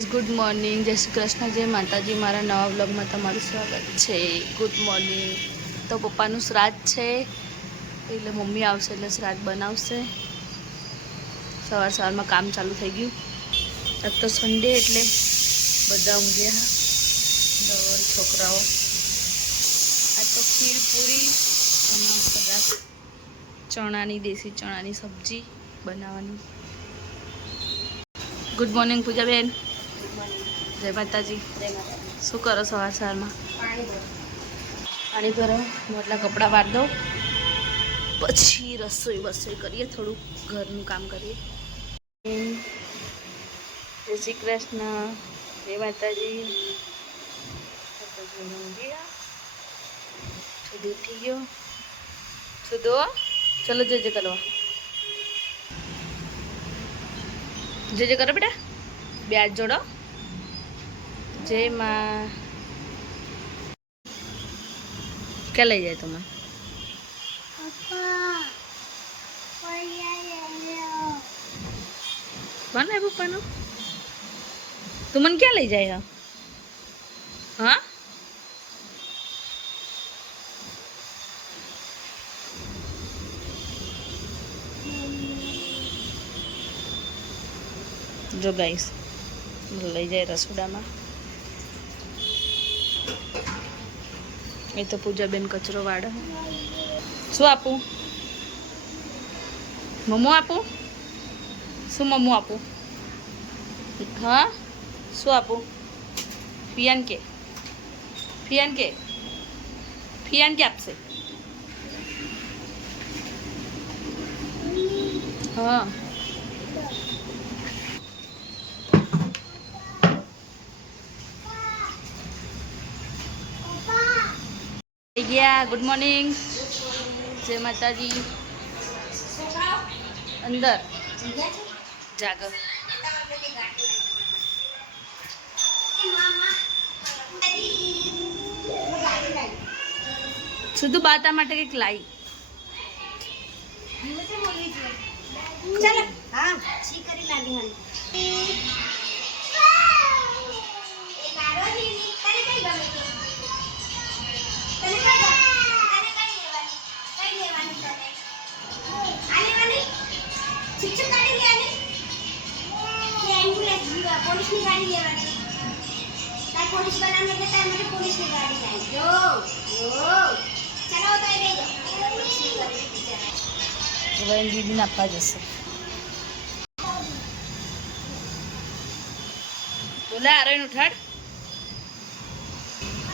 Good morning, જય શ્રી કૃષ્ણ, જય માતાજી, મારા નવા બ્લોગમાં તમારું સ્વાગત છે. Good morning. તો પપ્પાનું શ્રાદ્ધ છે, એટલે મમ્મી આવશે એટલે શ્રાદ્ધ બનાવશે. સવાર સવારમાં કામ ચાલુ થઈ ગયું. આજ તો સન્ડે એટલે બધા ઊંઘ્યા. છોકરાઓ. આ તો ખીર પૂરી અને કદાચ ચણાની, દેશી ચણાની સબ્જી બનાવવાની. ગુડ મોર્નિંગ પૂજાબેન. જય માતાજી. શું કરો સવાર સવારમાં પાણી ભરો, મોટલા કપડાં વાર દો. પછી રસોઈ બસોઈ કરીએ, થોડુંક ઘરનું કામ કરીએ. જય શ્રી કૃષ્ણ. જય માતાજી. છુદુ ઉઠી ગયો. છુદો ચલો જજે કરવા. જય કરો બેટા. બે જોડો. જય માં ક્યાં લઈ જાય તમે? કોણ હે પપ્પાનું? તું મને ક્યાં લઈ જાય હા? જો ગાઈસ લઈ જાય રસોડામાં. એ તો પૂજાબેન કચરો વાળે. શું આપું? મમો આપું? શું મમો આપું? હા? શું આપું? ફિયાન કે ફિયાન કે ફિયાન કે આપશે. હા થઈ ગયા. ગુડ મોર્નિંગ જય માતાજી. અંદર. જાગ. શુદ્ધ બાતા માટે કંઈક લાઈ. ચાલો. હા. કરી જીવા પોલીસની ગાડી લેવાની. તાર પોલીસ બનાવને એટલે તાર મને પોલીસની ગાડી લાવી. જો જો. ચલો, તો એ બેજો હવે દીદીને આપવા જશે. બોલે આરોઈન ઉઠાડ.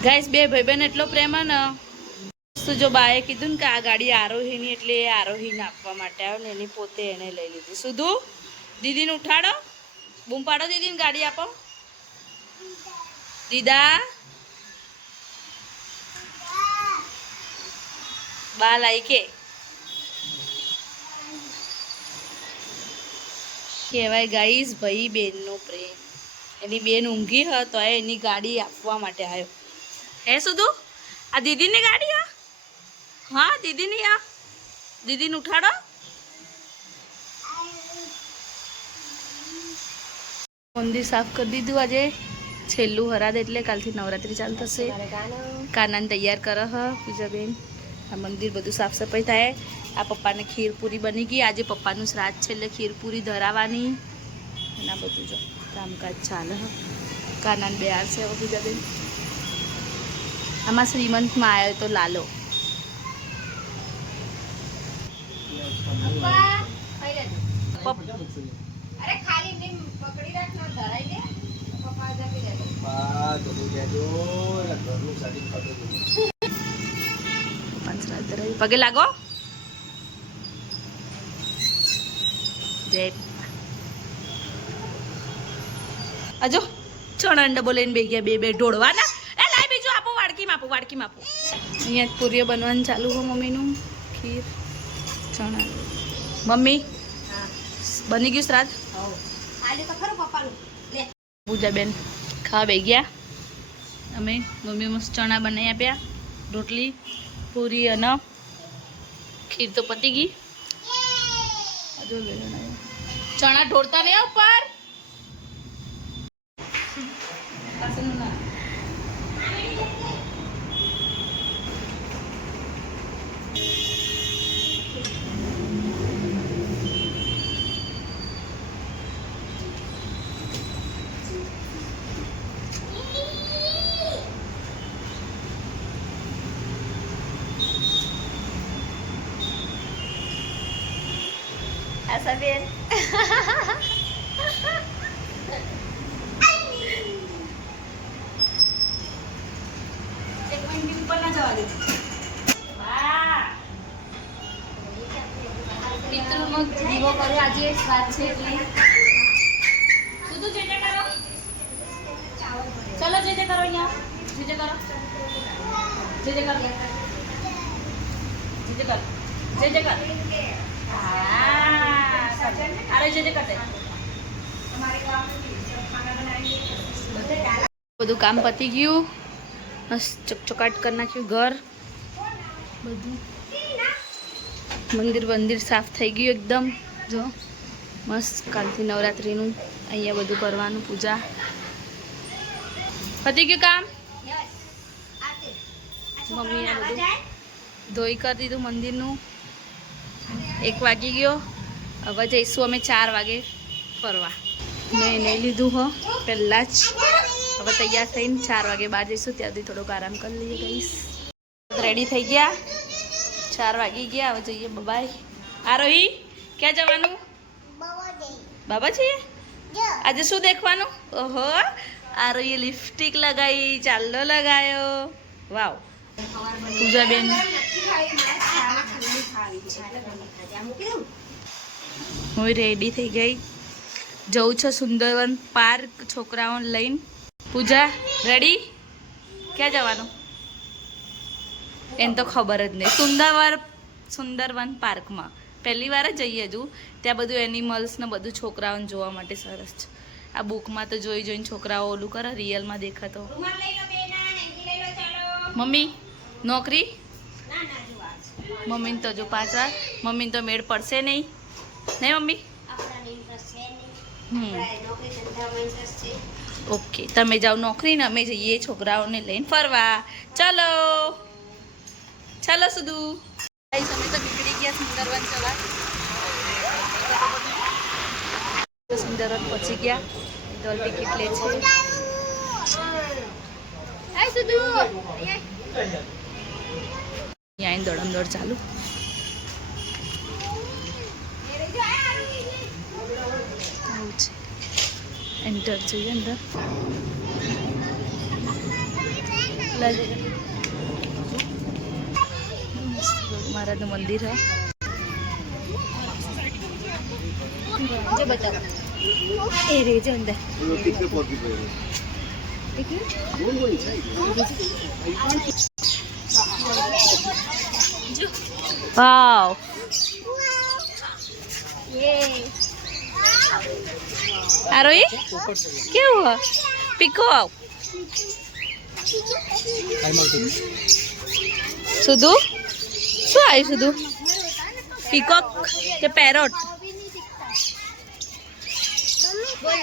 ગાઈસ બે ભાઈ બેન એટલો પ્રેમ ને. તો જો બાએ કીધું ને કે આ ગાડી આરોહીની એટલે એ આરોહીને આપવા માટે આવ્યો ને એની પોતે એને લઈ લીધી. સુધુ, દીદીને ઉઠાડો. બૂમ પાડો દીદીને ગાડી આપો. દીદા. બા લાઈ કે. કહેવાય ગાઈસ ભાઈ બેનનો પ્રેમ. એની બેન ઊંઘી હ તો એની ગાડી આપવા માટે આવ્યો હે સુધુ? આ દીદીની ગાડી આ? હા, દીદીની આ. દીદીને ઉઠાડો. મંદિર સાફ કરી દીધું આજે. છેલ્લું હરાદ એટલે કાલથી નવરાત્રી ચાલુ થશે. કાનાને તૈયાર કરો હ, પૂજાબેન. આ મંદિર બધું સાફ સફાઈ થાય. આ પપ્પાને ખીરપૂરી બની ગઈ. આજે પપ્પાનું શ્રાદ્ધ છે એટલે ખીરપૂરી ધરાવવાની એના બધું જો કામકાજ ચાલે હ. કાનાન બે આવશે હવે પૂજાબેન. આમાં શ્રીમંતમાં આવ્યો તો લાલો. પપ્પા પગે લાગો. જય અજો ચણા ડબો લઈને બે ગયા બે બે ઢોળવાના. એ લાય બીજું આપો વાડકી માપો વાડકી માપો અહીંયા જ પૂરીઓ બનવાનું ચાલુ હો મમ્મીનું. ખીર ચણા. મમ્મી હા. બની ગયું શ્રાદ્ધ? પૂજાબેન ખાવા બે ગયા. અમે મમ્મી મસ્ત ચણા બનાવી આપ્યા. રોટલી પૂરી અને ખીર તો પતી ગઈ. ચણા ઢોળતા નહીં ઉપર. 身边 કામ પતી ગયું. મસ્ત ચકચકાટ કરી નાખ્યું ઘર. બધું. મંદિર મંદિર સાફ થઈ ગયું એકદમ. જો, મસ્ત કાલથી નવરાત્રિનું અહીંયા બધું કરવાનું, પૂજા. પતી ગયું કામ? મમ્મીએ બધું ધોઈ કરી દીધું મંદિરનું. એક વાગી ગયો. હવે જઈશું અમે ચાર વાગે ફરવા. મેં લઈ લીધું હો, પહેલાં જ. હવે તૈયાર થઈને ચાર વાગે બહાર જઈશું, ત્યાં સુધી થોડોક આરામ કરી લઈએ ગઈશ રેડી થઈ ગયા? ચાર વાગી ગયા, હવે જઈએ બાય આરોહી, ક્યાં જવાનું? બાબા છીએ આજે શું દેખવાનું? ઓહો, આરોહીએ લિપસ્ટિક લગાવી ચાલ્લો લગાયો. વાવ. પૂજાબેન. હું રેડી થઈ ગઈ. જવું છું સુંદરવન પાર્ક છોકરાઓને લઈને. પૂજા રેડી ક્યાં જવાનું? એને તો ખબર જ નહીં. સુંદરવન સુંદરવન પાર્કમાં. પહેલી વાર જ જઈએ હજુ. ત્યાં બધું એનિમલ્સ ને બધું છોકરાઓને જોવા માટે સરસ છે. આ બુકમાં તો જોઈ જોઈને છોકરાઓ ઓલું કરે રિયલમાં દેખાતો. મમ્મી નોકરી. મમ્મીને તો જો પાછા મમ્મીને તો મેળ પડશે નહીં. નહીં મમ્મી? હમ. ઓકે, તમે જાઓ નોકરી ને અમે જઈએ છોકરાઓને લઈને ફરવા. ચલો. ચાલો સુધુ. અમે તો નીકળી ગયા સુંદરવન જવા. સુંદરવન પહોંચી ગયા. તો ટિકિટ લે છે. દોડમ દોડ ચાલુ આવું છે એન્ટર જોઈએ અંદર મહારાજનું મંદિર હે જો બતાવો એ રે જો અંદર જો વાવ એ કેવું હ? પીકો આવ. સુધુ? શું આવ્યું સુધુ? પીકોક કે પેરોટ? વાવ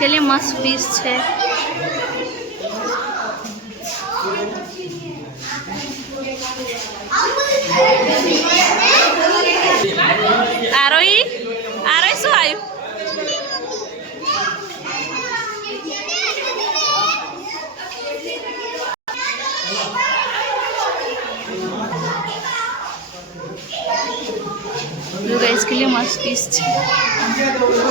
के लिए मस्त पीस है आरोही आरोही सो आयु इसके लिए मस्त पीस है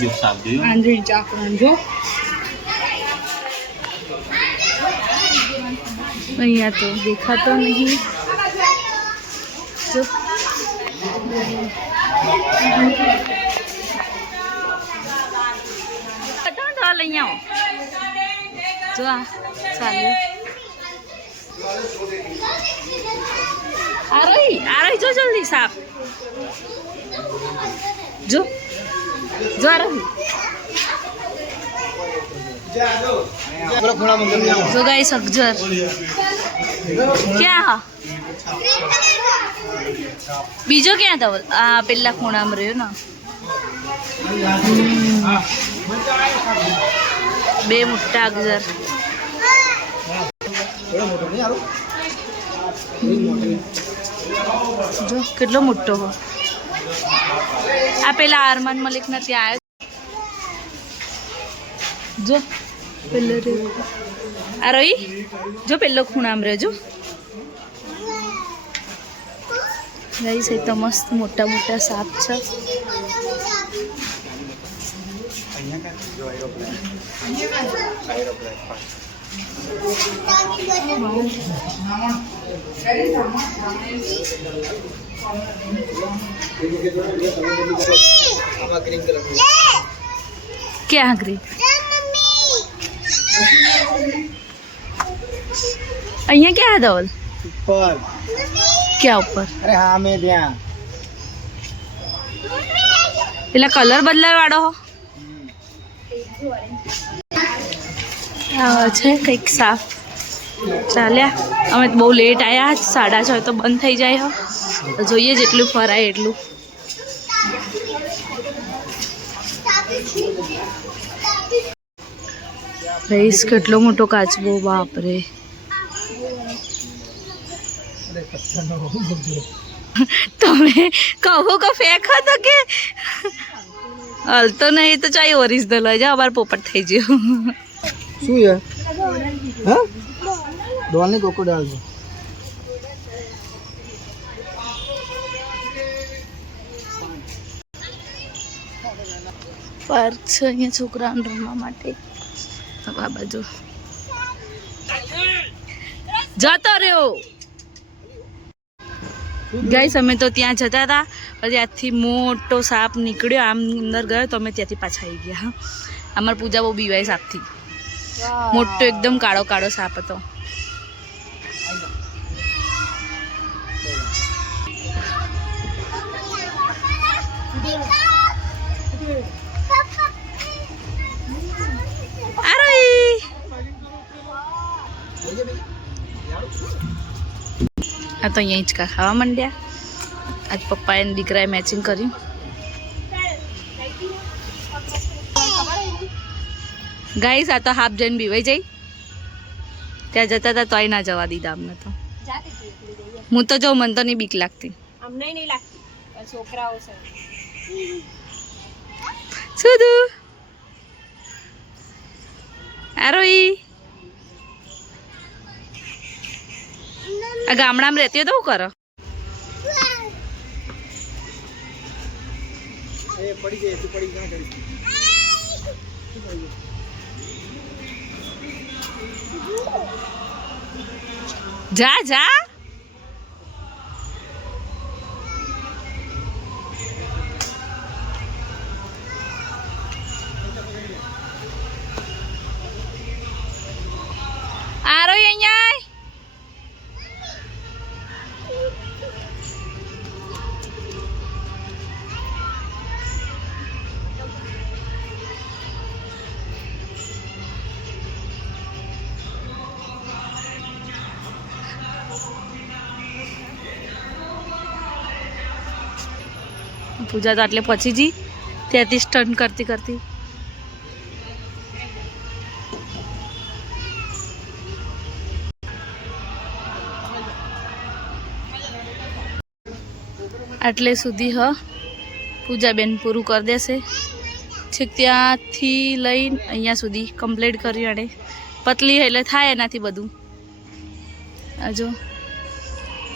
Yung sabi yun? Andrew Jack Ranjo. અહીંયા તો દેખાતો નહીં ચૂપ લઈ આવો જો આ ચાલ્યો આ રહી આ રહી જો જલ્દી સાફ જો જો ગાઈસ ક્યાં? હા બીજો ક્યાં હતો આ પેલા ખૂણામાં રહ્યો ને. બે મોટા અગજર કેટલો મોટો હો? આ પેલા આરમાન મલિક નથી આવ્યો જો, પેલો આ રહી? જો, પેલો ખૂણામાં રહેજો. રહી એ તો મસ્ત મોટા મોટા સાપ છે. અહીંયા ક્યાં ગ્રી અહીંયા ક્યાં ધવલ ઉપર ક્યાં ઉપર અરે હા મેં ત્યાં પેલા કલર બદલાવ વાળો હો છે કંઈક સાફ ચાલ્યા અમે તો બહુ લેટ આવ્યા સાડા છ તો બંધ થઈ જાય હો જોઈએ જેટલું ફરાય એટલું. રહીશ કેટલો મોટો કાચબો, બાપરે. તમે કહો કે ફેંકો તો કે? હલતો નહીં તો ચાઈ ઓરિજિનલ લઈ જાઓ અમારે પોપટ થઈ ગયો. શું યાર હા? ડોલની કોકો ડાલ પાર્ક છે અહીંયા છોકરાઓને રમવા માટે. હવે આ બાજુ. જતો રહ્યો. ગાઈસ અમે તો ત્યાં જતા હતા. પછી ત્યાંથી મોટો સાપ નીકળ્યો. આમ અંદર ગયો તો અમે ત્યાંથી પાછા આવી ગયા હા. અમારી પૂજા બહુ બીવાય સાપથી. મોટો એકદમ કાળો કાળો સાપ હતો. આ તો અહીંયા હિંચકા ખાવા માંડ્યા. આજ પપ્પાએ દીકરાએ મેચિંગ કર્યું. ગાઈસ આ તો હાફ જઈને બીવાઈ જઈ. ત્યાં જતા હતા તોય ના જવા દીધા અમને તો. હું તો જાઉં મને તો નહીં બીક લાગતી. અમને નહીં લાગતી. છોકરાઓ છે. સુધુ આરોઈ આ ગામડામાં રહેતી તો શું કરી? જા જા. પૂજા તો આટલે પછી જી. ત્યાંથી સ્ટન્ટ કરતી કરતી. આટલે સુધી હ. પૂજાબેન પૂરું કરી દેશે. છેક ત્યાંથી લઈને અહીંયા સુધી કમ્પ્લીટ કર્યું આણે. પતલી એટલે થાય એનાથી બધું. આ જો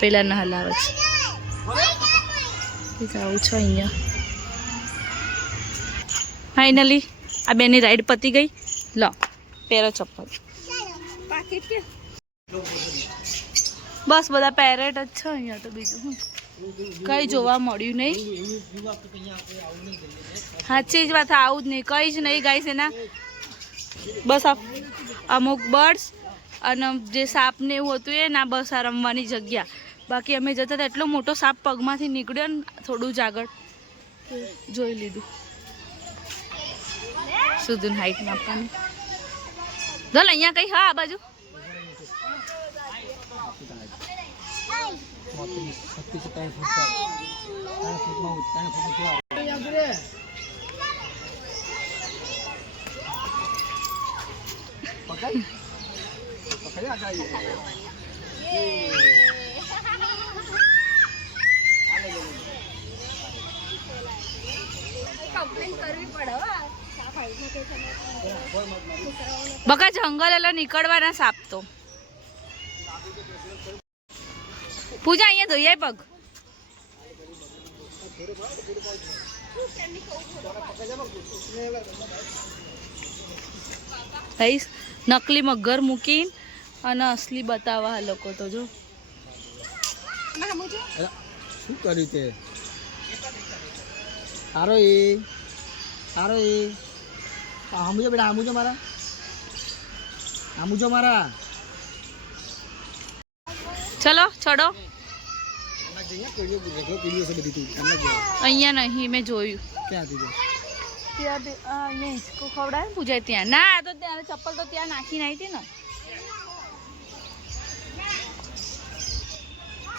પેલા ન હલાવે છે. આવું અહીંયા. ફાઇનલી આ બેની રાઈડ પતી ગઈ. લો, પહેરો ચપ્પલ. બસ, બધા પેરેટ જ છે અહીંયા તો બીજું કઈ જોવા મળ્યું નહીં. સાચી જ વાત, આવું જ નહીં. કઈ જ નહીં ગાઈશ એના. બસ અમુક બર્ડ્સ અને જે સાપ ને એવું હતું એ ના બસ આ રમવાની જગ્યા. બાકી અમે જતા હતા એટલો મોટો સાપ પગમાંથી નીકળ્યો ને થોડું જ આગળ. જોઈ લીધું. સુધુન હાઈટ માપવાની. ધોલ અહીંયા કઈ હા આ બાજુ. ચોત્રીસ છત્રીસ બકા જંગલ એટલે નીકળવાના સાપ તો. પૂજા, અહીંયા ધોઈ પગ. નકલી મગર મૂકીને અને અસલી બતાવવા લોકો તો જો. શું કર્યું તે સારો એ સારો એ આમુજો બેટા આમુજો મારા આમુજો મારા ચલો ચડો આમાં જઈએ કીડીઓ રેખો કીડીઓ છે બધી તું આમાં જઈએ અહીંયા નહીં મેં જોયું ક્યાં હતી તે? ત્યાં બે અહીંયા હિંચકો ખવડાવે ને પૂજાય ત્યાં ના આ તો ત્યાં ચપ્પલ તો ત્યાં નાખી નાખી હતી ને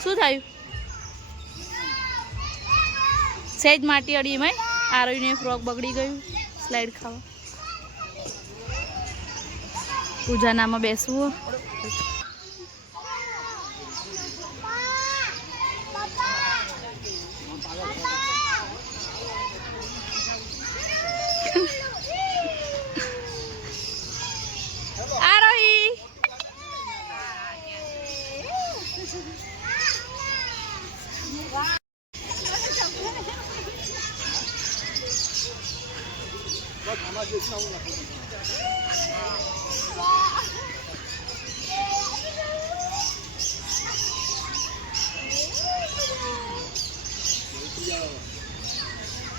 શું થયું? સહેજ માટી અડી મેં આરોહીને ફ્રોક બગડી ગયું. સ્લાઇડ ખાવા. પૂજાનામાં બેસવું આરોહી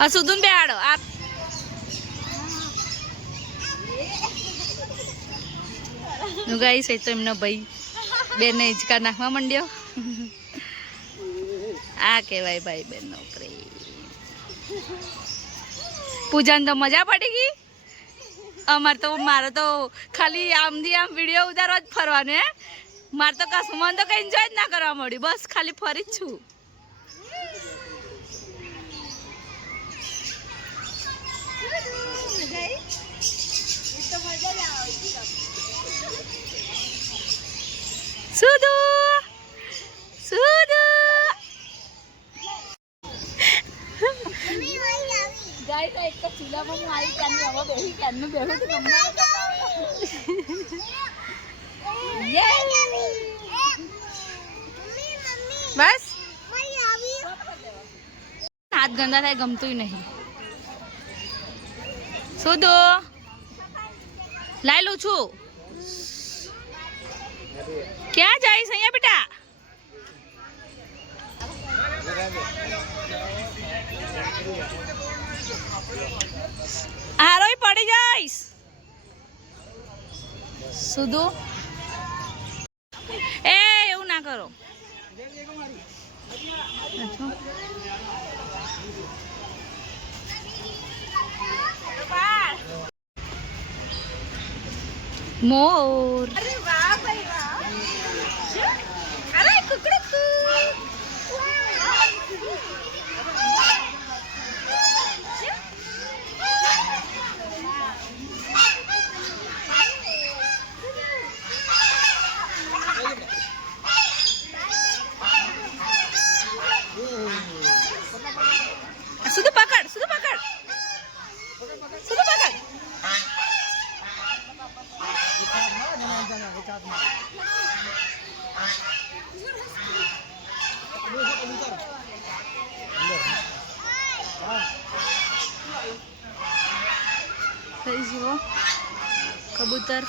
આ સુધુન બે આડો, આ. નું ગાઈસ એ તો એમનો ભાઈ. બેને હિંચકા નાખવા માંડ્યો. આ કહેવાય ભાઈ બેનનો પ્રેમ. પૂજાને તો મજા પડી ગઈ. અમારે તો, મારે તો ખાલી આમથી આમ વીડિયો ઉતારવા જ ફરવાનું, હે. મારે તો કશું, મને તો કઈ એન્જોય જ ના કરવા મળ્યું. બસ, ખાલી ફરી જ છું. સુધુ સુધુ તો એક તો ચૂલામાં હું આવી ક્યારની હવે બેસી ક્યારનું બેસું તો બસ હાથ ગંદા થાય ગમતું નહીં સુધુ લાઈ લઉં છું ક્યાં જઈશ અહીંયા બેટા? હારોય પડી જઈશ. સુધુ? એ એવું ના કરો. મોર અરે કુકડુકુ સુધુ પકડ સુધુ પકડ સુધુ પકડ થઈ જુઓ કબૂતર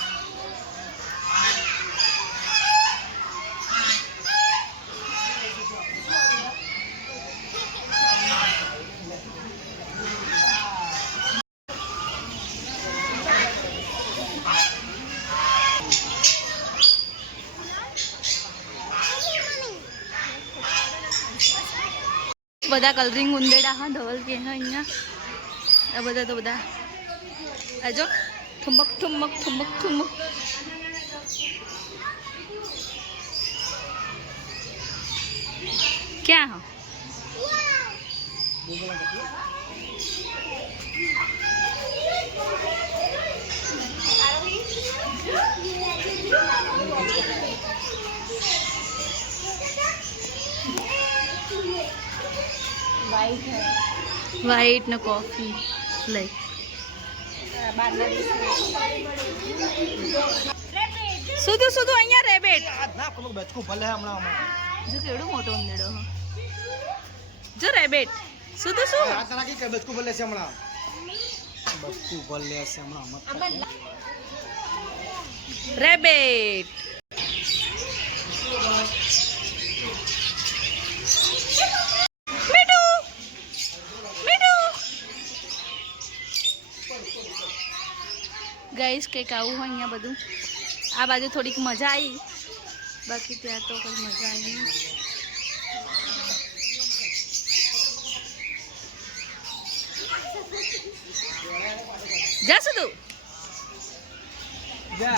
બધા કલરિંગ ઉંદેડા, હા, ધવલ કે, હા, અહીંયા. આ બધા તો બધા. આજો ઠુમક ઠુમક ઠુમક ઠુમક. ક્યાં હો? વ્હાઈટ ને કોફી લઈ સુધુ સુધુ, અહીંયા રેબેટ ના પેલું બચકું ભલે હમણાં જો કેવડો મોટો ઉંદેડો જો રેબેટ સુધુ, શું? આ રાખી કે બચકું ભલે છે હમણાં બચકું ભલે છે હમણાં રેબેટ ગાઈસ કંઈક આવું હોય અહીંયા બધું. આ બાજુ થોડીક મજા આવી બાકી ત્યાં તો કોઈ મજા આવી. જા સુધુ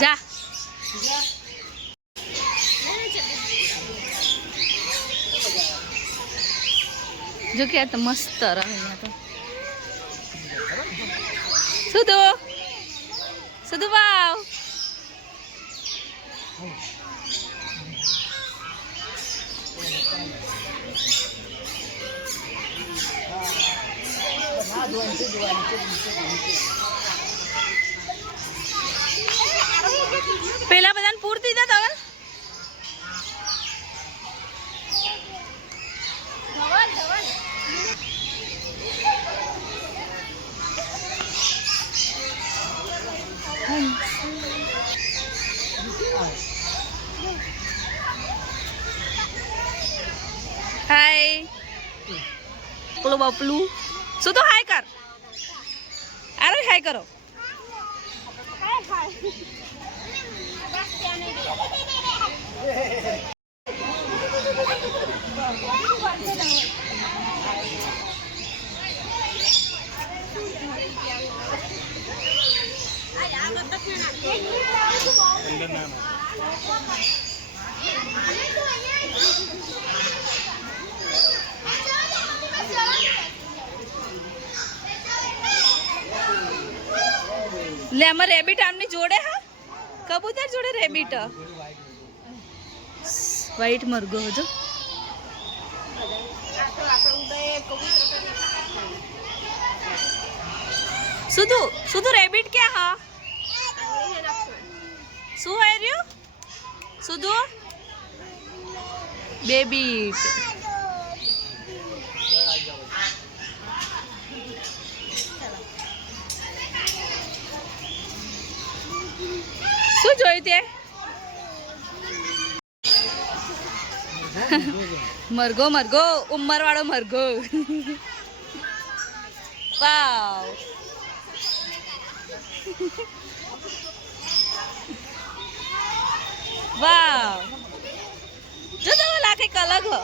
જા. જો. કે આ તો મસ્ત રહે અહીંયા તો. સુધુ સુધુ ભાવ પેલા બધાને પૂરતી દે તવલ હાય પેલું બપલું શું તો હાય કર આરો હાય કરો લે આમાં રેબિટ આમની જોડે હા જોડે રેબિટ વ્હાઈટ મરઘો હજો સુધુ સુધુ રેબિટ ક્યાં હા? શું હોય રહ્યું? સુધુ? બેબી શું જોયું તે? મરઘો મરઘો ઉંમર વાળો મરઘો. વાવ. વાવ. જો તમે લાગે અલગ હો.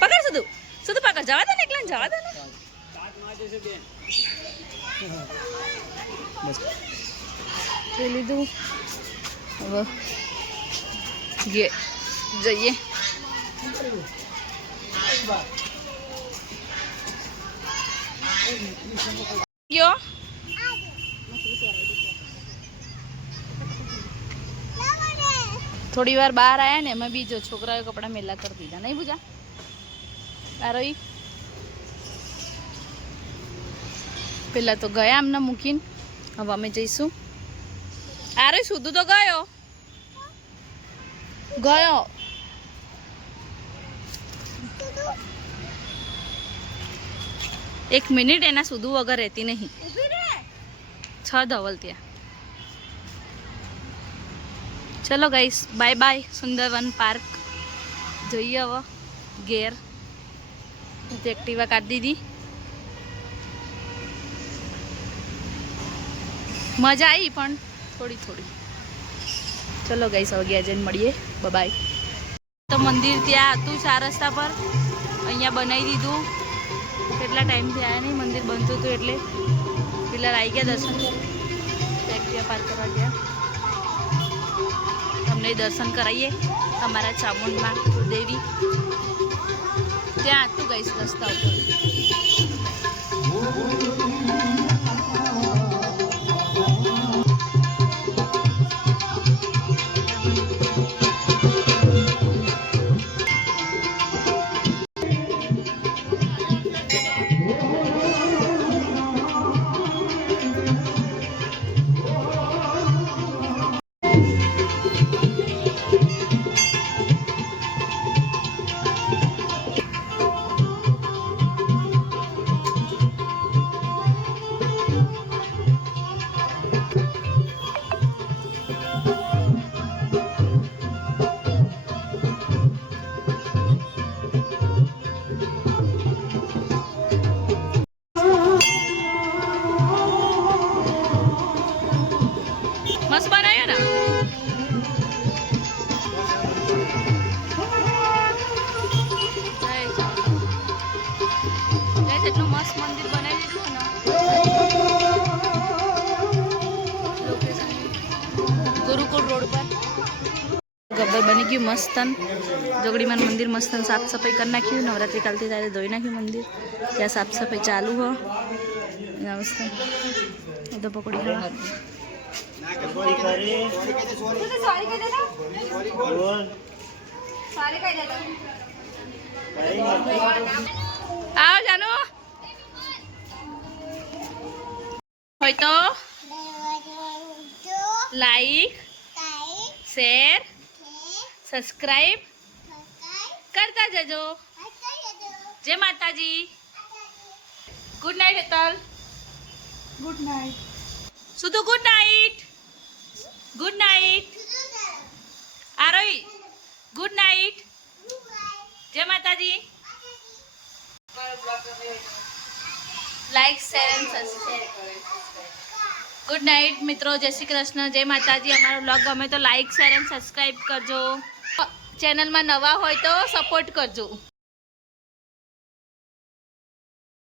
પકડ સુધુ. સુધુ પકડ. જવા દે ને એકલા જવા દે ને. જોઈ લીધું. હવે જે જઈએ. યો થોડી વાર બહાર આવ્યા ને, એમાં બીજો છોકરાઓ કપડાં મેલા કરી દીધા. નહીં પૂજા તારોઈ પેલા તો ગયા એમને મૂકીને. હવે અમે જઈશું. આરે સુધુ તો ગયો. ગયો. એક મિનિટ એના સુધુ વગર રહેતી નહીં. છ ધવલ ત્યાં ચલો guys bye bye Sundarvan park જઈએ હવે, ઘેર. એક્ટિવા કાઢી દીધી. મજા આવી પણ. થોડી થોડી. ચલો ગઈ હવે ગયા જઈને મળીએ. બબાય તો મંદિર ત્યાં હતું ચાર રસ્તા પર. અહીંયા બનાવી દીધું. કેટલા ટાઈમથી આવ્યા નહીં, મંદિર બનતું હતું એટલે. પિલર આવી ગયા દર્શન. એક્ટિવા પાર્ક કરવા ગયા. તમને દર્શન કરાવીએ અમારા ચામુંડમાં દેવી ત્યાં હતું ગઈશ રસ્તા ઉપર. મસ્તન. જોગડીમાન મંદિર મસ્તન સાફ સફાઈ કરી નાખ્યું. નવરાત્રી કાલથી ત્યારે ધોઈ નાખ્યું મંદિર. ત્યાં સાફ સફાઈ ચાલુ હો. મસ્તન મસ્ત એ તો પકડી દેતો આવો જાનુ. હોય તો લાઈક શેર સબસ્ક્રાઈબ કરતા જજો. જય માતાજી. Good night Hetal. Good night સુધુ good night good night Arohi good night જય માતાજી. Like share and subscribe good night મિત્રો. જય શ્રી કૃષ્ણ. જય માતાજી. અમારો બ્લોગ ગમે તો લાઈક શેર એન્ડ સબસ્ક્રાઈબ કરજો. ચેનલમાં નવા હોય તો સપોર્ટ કરજો